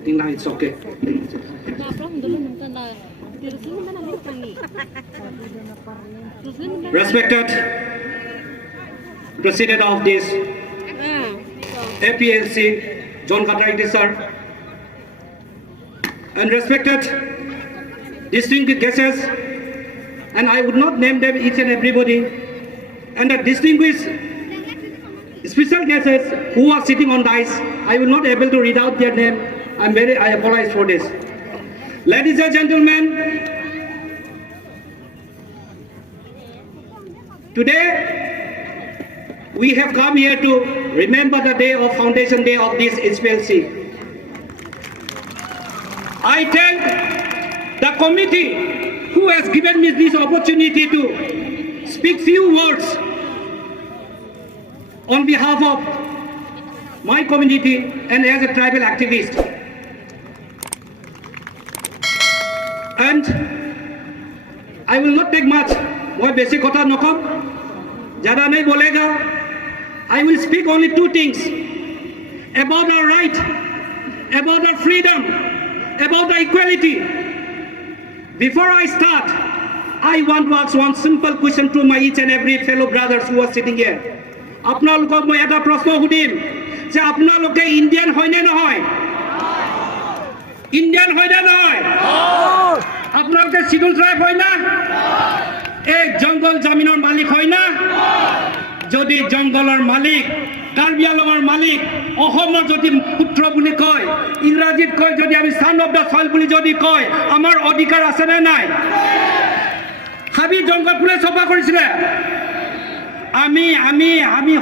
I think now it's okay. Respected President of this APLC, John Cartwright sir, and respected distinguished guests, and I would not name them each and everybody, and the distinguished special guests who are sitting on dais, I will not able to read out their name. I apologize for this. Ladies and gentlemen, today we have come here to remember the day of foundation day of this HPLC. I thank the committee who has given me this opportunity to speak few words on behalf of my community and as a tribal activist. And I will not take much. Moi basic kotha nokom. Jada nahi bolega. I will speak only two things about our right, about our freedom, about the equality. Before I start, I want to ask one simple question to my each and every fellow brothers who are sitting here. আপোনালোকক মই এটা প্ৰশ্ন সুধিম যে আপোনালোকে Indian হয় নে নহয়? ইণ্ডিয়ান হয় নে নহয়? আপোনালোকে শিডুল ট্ৰাইব হয় না? এই জংগল জামিনৰ মালিক হয় না? যদি জংগলৰ মালিক, কাৰ্বি আংলঙৰ মালিক, অসমৰ যদি পুত্ৰ বুলি কয়, ইংৰাজীত কয় যদি আমি সান অফ দ্য সইল বুলি যদি কয়, আমাৰ অধিকাৰ আছে নে নাই? হাবি জংগল কোনে চফা কৰিছিলে? আমি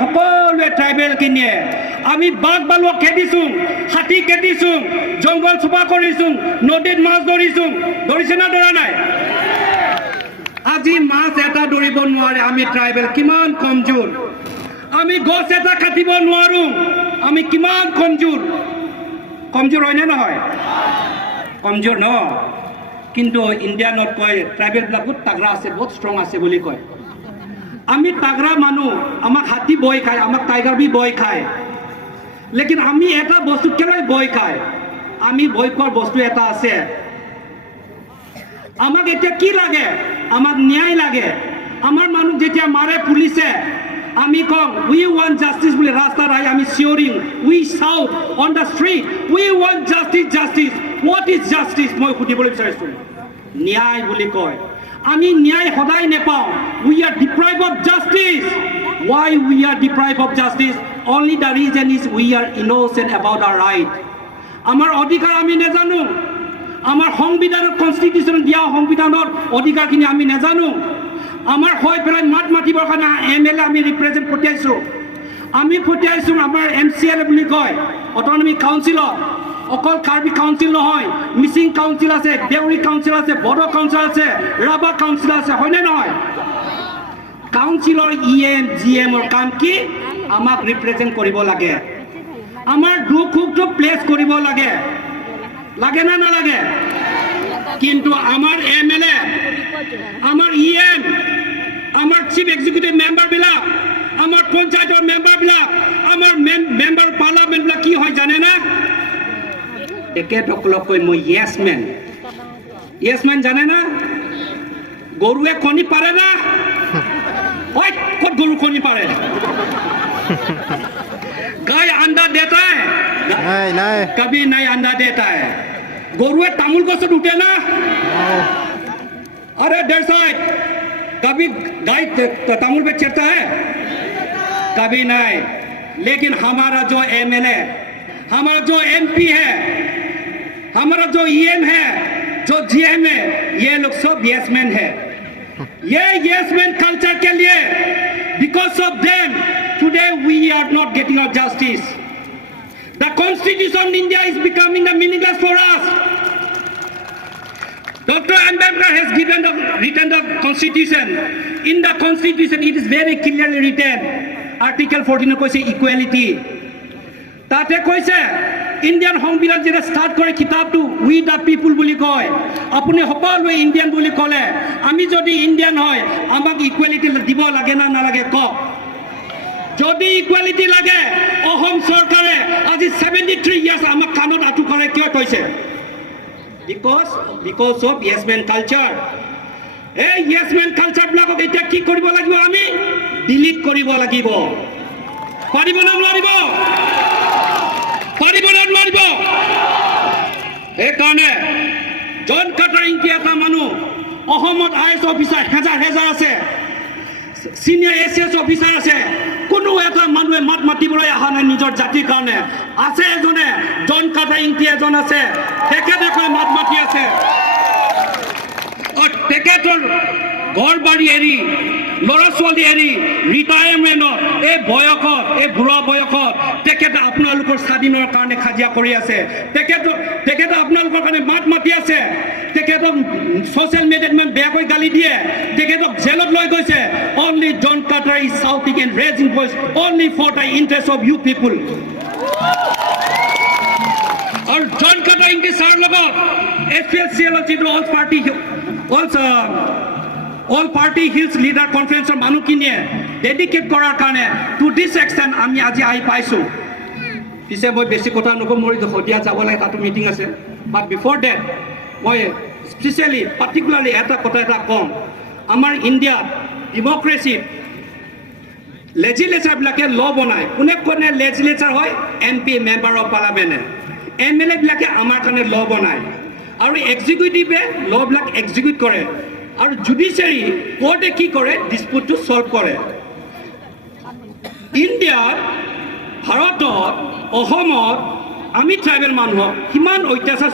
সকলোৱে ট্ৰাইবেল কিনিয়ে আমি বাঘ বালুক খেদিছোঁ, হাতী খেদিছোঁ, জংগল চফা কৰিছোঁ, নদীত মাছ ধৰিছোঁ। ধৰিছে না ধৰা নাই? আজি মাছ এটা ধৰিব নোৱাৰে। আমি ট্ৰাইবেল কিমান কমজোৰ। আমি গছ এটা কাটিব নোৱাৰো। আমি কিমান কমজোৰ। কমজোৰ হয় নে নহয়? কমজোৰ ন? কিন্তু ইণ্ডিয়ানত কয় ট্ৰাইবেলবিলাক বহুত তাগৰা আছে, বহুত ষ্ট্ৰং আছে বুলি কয়। আমি তাগৰা মানুহ, আমাক হাতী বয় খায়, আমাক টাইগাৰ বি বয় খায়। লেকিন আমি এটা বস্তু কেলৈ বয় খায়? আমি বয় খোৱাৰ বস্তু এটা আছে। আমাক এতিয়া কি লাগে? আমাক ন্যায় লাগে। আমাৰ মানুহ যেতিয়া মাৰে পুলিচে, আমি কওঁ উই ৱান্ট জাষ্টিচ বুলি ৰাস্তাত আহি আমি চিঞৰিং, we shout on the street, we want justice, justice. What is justice? মই সুধিবলৈ বিচাৰিছোঁ। ন্যায় বুলি কয়। আমি ন্যায় সদায় নেপাওঁ। We are deprive of justice. Why we are deprived of justice? Only the reason is we are innocent about our right. আমাৰ অধিকাৰ আমি নেজানো। আমাৰ সংবিধানৰ কনষ্টিটিউশ্যন দিয়া সংবিধানৰ অধিকাৰখিনি আমি নেজানো। আমাৰ হৈ পেলাই মাত মাতিবৰ কাৰণে MLA আমি ৰিপ্ৰেজেণ্ট পঠিয়াইছোঁ। আমি পঠিয়াইছোঁ আমাৰ MCLA বুলি কয়, অট'নমিক কাউন্সিলত। অকল কাৰ্বি কাউন্সিল নহয়, মিচিং কাউন্সিল আছে, দেউৰী কাউন্সিল আছে, বড়ো কাউন্সিল আছে, ৰাভা কাউন্সিল আছে, হয়নে নহয়? কাউন্সিলৰ GMৰ কাম কি? আমাক ৰিপ্ৰেজেণ্ট কৰিব লাগে। আমাৰ দুখ সুখটো প্লেচ কৰিব লাগে। লাগে না নালাগে? কিন্তু আমাৰ MLA, আমাৰ আমাৰ চিফ এক্সিকিউটিভ মেম্বাৰবিলাক, আমাৰ পঞ্চায়তৰ মেম্বাৰবিলাক, আমাৰ মেম্বাৰ পাৰ্লামেণ্টবিলাক কি হয় জানে না? তেখেতসকলক কৈ মই য়েছ মেন জানে না? গৰুৱে কণী পাৰে না? ঐ ক'ত গৰু কণী পাৰে? গাই আণ্ডা দেতা है? नहीं कभी नहीं अंडा देता है। गरुए तामुल गছত उठे ना? अरे देर साइड कभी गाय तामुल पे चढ़ता है? कभी नहीं। लेकिन हमारा जो MLA, हमारा जो MP है, हमारा जो EM है, जो GM है, ये लोग सब यस मैन है। ये यस मैन कल्चर के लिए because of them today we are not getting our justice. The Constitution of India is becoming the meaningless for us. Dr. Ambedkar has written the Constitution. In the Constitution, it is very clearly written. Article 14 কৈছে equality. তাতে কৈছে Indian সংবিধান যেটা start করে কিতাবটো উই the people বুলি কয়। আপুনি সকলোৱে ইণ্ডিয়ান বুলি ক'লে আমি যদি ইণ্ডিয়ান হয় আমাক ইকুৱেলিটি দিব লাগে না নালাগে কওক? যদি ইকুৱেলিটি লাগে অসম চৰকাৰে আজি 73 ইয়াৰ্ছ আমাক কাণত আঁঠু কৰাই কিয় কৈছে because of yes man culture এই yes man culture বিলাকক এতিয়া কি কৰিব লাগিব আমি ডিলিট কৰিব লাগিব পাৰিব না নোৱাৰিব এই কাৰণে জন কাটাৰিং কি এটা মানুহ অসমত আইএছ অফিচাৰ হেজাৰ আছে সিনিয়ৰ এছিএছ অফিচাৰ আছে কোনো এটা মানুহে মাত মাতিবলৈ অহা নাই নিজৰ জাতিৰ কাৰণে আছে এজনে জন কাটাৰিং কি এজন আছে তেখেতে মাত মাতি আছে আৰু তেখেতৰ ঘৰ বাৰী এৰি ল'ৰা ছোৱালী এৰি ৰিটায়াৰমেণ্টত এই বয়সত এই বুঢ়া বয়সত তেখেতে আপোনালোকৰ স্বাধীনৰ কাৰণে খাজিয়া কৰি আছে তেখেতে আপোনালোকৰ কাৰণে মাত মাতি আছে তেখেতক ছ'চিয়েল মিডিয়াত ইমান বেয়াকৈ গালি দিয়ে তেখেতক জেলত লৈ গৈছে only John Cutter is shouting and raising voice only for the interest of you people আৰু জন কাটাৰ ইংকে ছাৰ লগত এছপিএছচিএলৰ যিটো অল পাৰ্টি হিলছ লিডাৰ কনফাৰেন্সৰ মানুহখিনিয়ে ডেডিকেট কৰাৰ কাৰণে টু দিছ এক্সটেণ্ট আমি আজি আহি পাইছোঁ পিছে মই বেছি কথা নকওঁ মোৰ সদিয়া যাব লাগে তাতো মিটিং আছে বাট বিফৰ ডেট মই স্পেচিয়েলি পাৰ্টিকুলাৰলি এটা কথা এটা ক'ম আমাৰ ইণ্ডিয়াত ডেমক্ৰেচিত লেজিলেচাৰবিলাকে ল বনায় কোনে লেজিলেচাৰ হয় MP মেম্বাৰ অফ পাৰ্লামেণ্টে MLA বিলাকে আমাৰ কাৰণে ল বনায় আৰু এক্সিকিউটিভে লবিলাক এক্সিকিউট কৰে আৰু জুডিচিয়াৰী কোৰ্টে কি কৰে ডিসপুটটো সলভ কৰে ইণ্ডিয়াত ভাৰতত অসমত আমি ট্ৰাইবেল মানুহক কিমান অত্যাচাৰ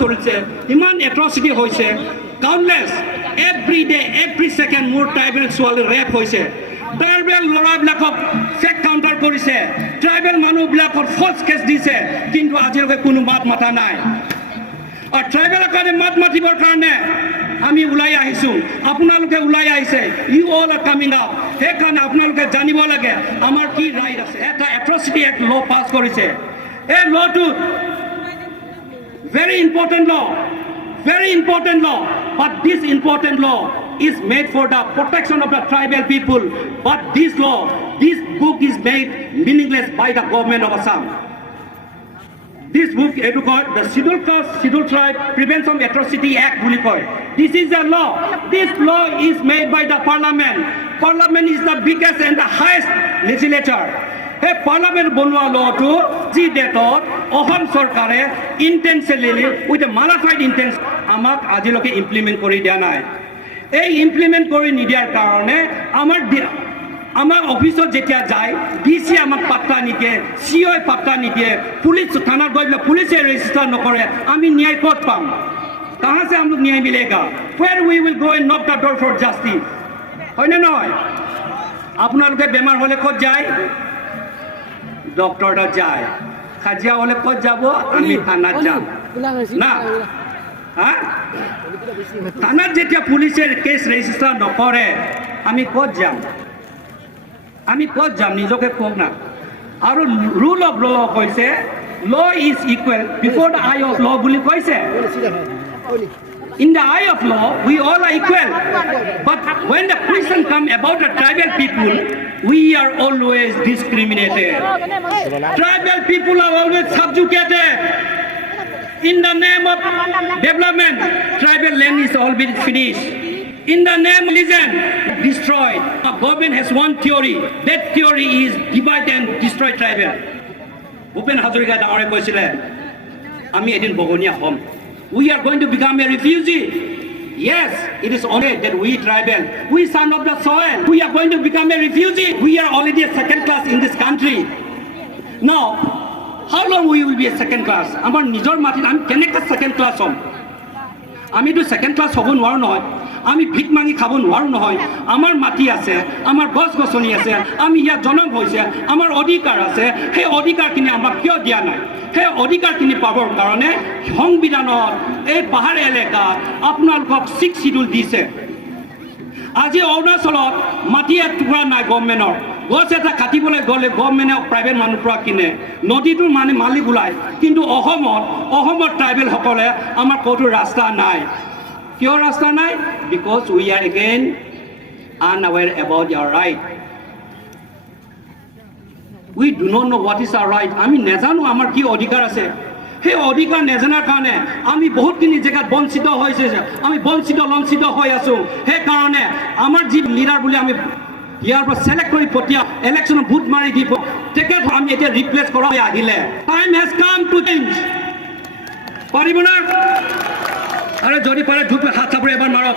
চলিছে ইমান এট্ৰচিটি হৈছে কাউন্টলেছ এভৰি ডে এভৰি সেকেন্ড মোৰ ট্ৰাইবেল ছোৱালী ৰেপ হৈছে ট্ৰাইবেল ল'ৰাবিলাকক ফেক কাউণ্টাৰ কৰিছে ট্ৰাইবেল মানুহবিলাকৰ ফল্ছ কেছ দিছে কিন্তু আজিলৈকে কোনো মাত মাতা নাই আৰু ট্ৰাইবেলৰ কাৰণে মাত মাতিবৰ কাৰণে আমি ওলাই আহিছোঁ আপোনালোকে ওলাই আহিছে you all are coming up সেইকাৰণে আপোনালোকে জানিব লাগে আমাৰ কি ৰাইট আছে এটা এট্ৰচিটি এক্ট ল পাছ কৰিছে এই লটোত very important law but this important law is made for the protection of the tribal people but this book is made meaningless by the government of Assam this book educate the scheduled caste scheduled tribe prevention atrocity act বুলি কয় this is a law this law is made by the parliament is the biggest and the highest legislature এই parliament বনোৱা লটো যি ডেটত অসম চৰকাৰে ইণ্টেনশ্যনেলি with a মালাফাইড intention আমাক আজিলৈকে implement কৰি দিয়া নাই এই ইমপ্লিমেণ্ট কৰি নিদিয়াৰ কাৰণে আমাৰ অফিচত যেতিয়া যায় DC আমাক পাত্তা নিদিয়ে CO পাত্তা নিদিয়ে পুলিচ থানাত গৈ পেলাই পুলিচে ৰেজিষ্টাৰ নকৰে আমি ন্যায় ক'ত পাম कहाँ से हम लोग न्याय मिलेगा where we will go and knock the door for justice হয়নে নহয় আপোনালোকে বেমাৰ হ'লে ক'ত যায় ডক্টৰ যায় খাজিয়া হলে ক'ত যাব আমি থানাত যাম না হ্যাঁ থানাত যেতিয়া পুলিচে কেস ৰেজিষ্টাৰ নকৰে আমি ক'ত যাম নিজকে কওক না আৰু ৰুল অফ ল কৈছে law is equal বিফোৰ the I of law বুলি কৈছে In the eye of law, we all are equal. But when the question comes about the tribal people, we are always discriminated. Tribal people are always subjugated. In the name of development, tribal land is already finished. In the name of religion, destroyed. The government has one theory. That theory is divide and destroy tribal. Bhupen Hazarika Daware koisile, ami edin bogonia hom. We are going to become a refugee. Yes, it is only that we tribal, we son of the soil, we are going to become a refugee. We are already a second class in this country. Now, how long we will be a second class? Amar nijor matin am keneka second class hom. Ami to second class hobo nwaro nohoy. আমি ভিক মাগি খাব নোৱাৰো নহয় আমাৰ মাটি আছে আমাৰ গছ গছনি আছে আমি ইয়াত জনম হৈছে আমাৰ অধিকাৰ আছে সেই অধিকাৰখিনি আমাক কিয় দিয়া নাই সেই অধিকাৰখিনি পাবৰ কাৰণে সংবিধানত এই পাহাৰ এলেকা আপোনালোকক 6 শিডিউল দিছে আজি অৰুণাচলত মাটি এটুকুৰা নাই গভৰ্ণমেণ্টৰ গছ এটা কাটিবলৈ গ'লে গভৰ্ণমেণ্টে প্ৰাইভেট মানুহৰ পৰা কিনে নদীটোৰ মালিক ওলায় কিন্তু অসমত ট্ৰাইবেলসকলে আমাৰ ক'তো ৰাস্তা নাই কিয় ৰাস্তা নাই because we are again unaware about your right We do not know what is our right. আমি নেজানো আমাৰ কি অধিকাৰ আছে। সেই অধিকাৰ নেজানাৰ কাৰণে আমি বহুতখিনি জেগাত বঞ্চিত হৈছে, আমি বঞ্চিত লঞ্চিত হৈ আছো। সেইকাৰণে আমাৰ যি লিডাৰ বুলি আমি ইয়াৰ পৰা সেলেক্ট কৰি পঠিয়া ইলেকশ্যনত ভোট মাৰি দিব, তেখেত আমি এতিয়া ৰিপ্লেচ কৰা আহিলে। Time has come to change. পাৰিব না? আৰে যদি পাৰে হাত চাপৰি এবাৰ মাৰক।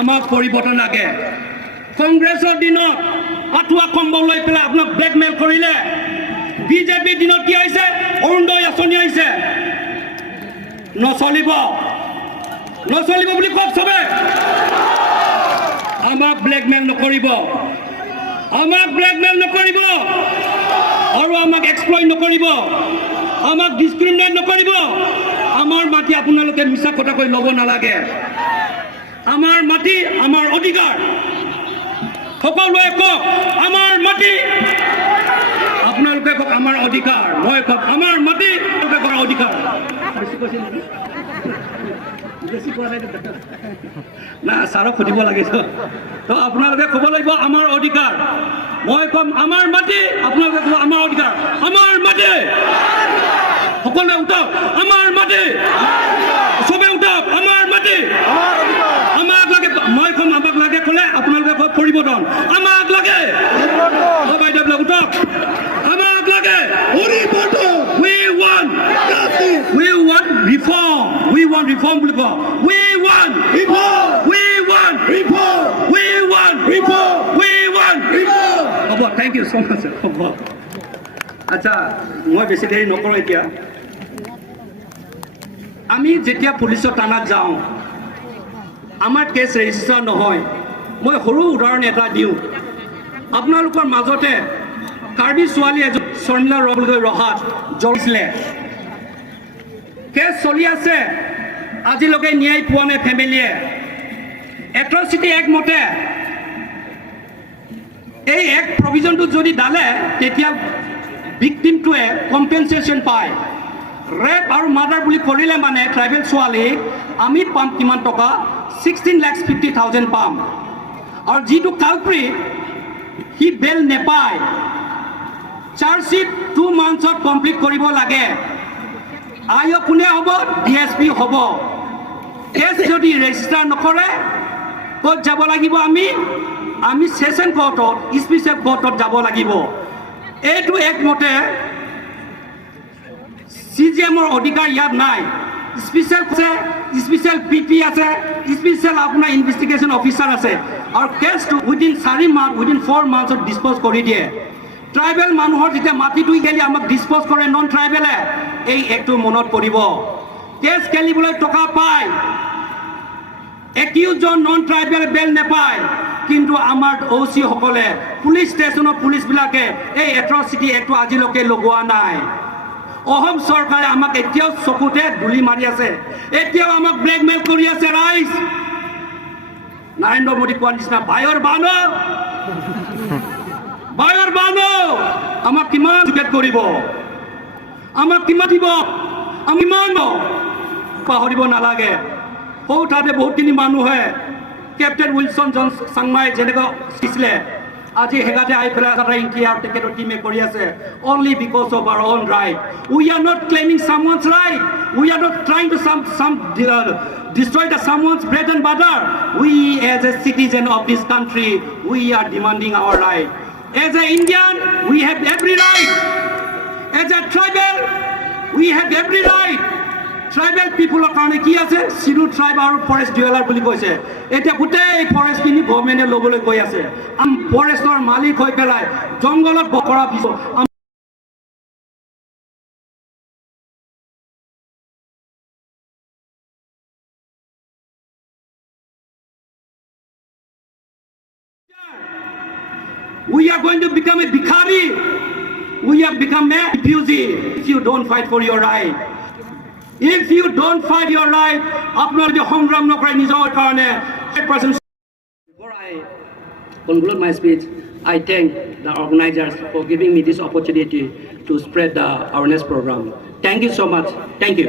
আমাক পৰিৱৰ্তন লাগে। কংগ্ৰেছৰ দিনত আঁঠুৱা কম্বল লৈ পেলাই আপোনাক ব্লেকমেইল কৰিলে। বিজেপিৰ দিনত কি হৈছে? অৰুণোদয় আঁচনি আহিছে। নচলিব, নচলিব বুলি কওক চবে। আমাক ব্লেকমেইল নকৰিব, আমাক ব্লেকমেইল নকৰিব, আৰু আমাক এক্সপ্লইট নকৰিব, আমাক ডিছক্ৰিমিনেট নকৰিব। আমাৰ মাটি আপোনালোকে মিছা কথা কৈ ল'ব নালাগে। আমাৰ মাটি আমাৰ অধিকাৰ। সকলোৱে কওক আমাৰ মাটি, আপোনালোকে কওক আমাৰ অধিকাৰ, মই কওক আমাৰ মাটি, আপোনালোকে অধিকাৰ। না ছাৰক সুধিব লাগে তো আপোনালোকে ক'ব লাগিব আমাৰ অধিকাৰ, মই ক'ম আমাৰ মাটি, আপোনালোকে ক'ব আমাৰ অধিকাৰ। আমাৰ মাটি, সকলোৱে উঠক আমাৰ মাটি, চবে উঠক আমাৰ মাটি, আমাক লাগে। মই ক'ম আমাক লাগে ক'লে আপোনালোকে কওক পৰিৱৰ্তন। আমাক লাগে বাইদেউবিলাক উঠক, আমাক লাগে পৰিৱৰ্তন। We want reform. We want reform বুলি কওঁ। We want reform. We want reform. We want reform. We want reform. হ'ব, থেংক ইউ ছ' মাছ। হ'ব, আচ্ছা মই বেছি দেৰি নকৰোঁ এতিয়া। আমি যেতিয়া পুলিচৰ থানাত যাওঁ, আমাৰ কেছ ৰেজিষ্টাৰ নহয়। মই সৰু উদাহৰণ এটা দিওঁ। আপোনালোকৰ মাজতে কাৰ্বি ছোৱালী এজন শৰ্মিলা ৰবলগৈ ৰহাত জ্বলিছিলে। কেছ চলি আছে, আজিলৈকে ন্যায় পোৱা নাই ফেমিলিয়ে। এট্ৰচিটি এক্ট মতে এই এক্ট প্ৰভিজনটো যদি ডালে তেতিয়া ভিক্টিমটোৱে কম্পেনচেশ্যন পায়। ৰেপ আৰু মাৰ্ডাৰ বুলি কৰিলে মানে ট্ৰাইবেল ছোৱালী আমি পাম কিমান টকা? 16,50,000 পাম। আৰু যিটো কালপ্ৰিট সি বেল নেপায়। চাৰ্জশ্বিট 2 মান্থছত কমপ্লিট কৰিব লাগে। আয়ো কোনে হ'ব? DSP হ'ব। কেছ যদি ৰেজিষ্টাৰ নকৰে ক'ত যাব লাগিব? আমি ছেছন কোৰ্টত, স্পেচিয়েল কোৰ্টত যাব লাগিব। এইটো একমতে CGMৰ অধিকাৰ ইয়াত নাই। স্পেচিয়েল আছে, স্পেচিয়েল PP আছে, স্পেচিয়েল আপোনাৰ ইনভেষ্টিগেশ্যন অফিচাৰ আছে। আৰু কেছটো উইদিন 4 মান্থছত ডিছপ'জ কৰি দিয়ে। ট্ৰাইবেল মানুহৰ যেতিয়া মাটিটো গেলি আমাক ডিছপ'জ কৰে নন ট্ৰাইবেলে, এই এক্টটো মনত পৰিব। কেছ খেলিবলৈ টকা পায়, একিউজন নন ট্ৰাইবেল বেল নেপায়, কিন্তু আমাৰ OC সকলে পুলিচ ষ্টেচনৰ পুলিচবিলাকে এই এট্ৰচিটি এক্টটো আজিলৈকে লগোৱা নাই। অসম চৰকাৰে আমাক এতিয়াও চকুতে ধূলি মাৰি আছে, এতিয়াও আমাক ব্লেকমেইল কৰি আছে। ৰাইজ নৰেন্দ্ৰ মোদী কোৱাৰ নিচিনা বায়ৰ বানো আমাক কিমান টিকেট কৰিব, আমাক কিমান দিব, আমি ইমান পাহৰিব নালাগে। সৌ ঠাইতে বহুতখিনি মানুহে কেপ্টেইন উইলছন জন চাংমাই যেনেকৈ দিছিলে, আজি হেগাতে আহি পেলাই এটা ইণ্ডিয়াৰ তেখেতৰ টিমে কৰি আছে। Only because of our own right. We are not claiming someone's right. We are not trying to destroy someone's bread and butter. We as a citizen of this country, we are demanding our right. As an Indian, we have every right. As a tribal, we have every right. Tribal people কাৰণে কি আছে? Scheduled tribe আৰু forest ডিউলাৰ বুলি কৈছে। এতিয়া গোটেই ফৰেষ্টখিনি গভৰ্ণমেণ্টে ল'বলৈ গৈ আছে। ফৰেষ্টৰ মালিক হৈ পেলাই জংঘলত বকৰা পিছত we are going to become a bhikhari. We have become a refugee if you don't fight for your right. If you don't fight your right, আপনার যে সংগ্রাম নকৰে নিজৰ কাৰণে। Before I conclude my speech, I thank the organizers for giving me this opportunity to spread the awareness program. Thank you so much. Thank you.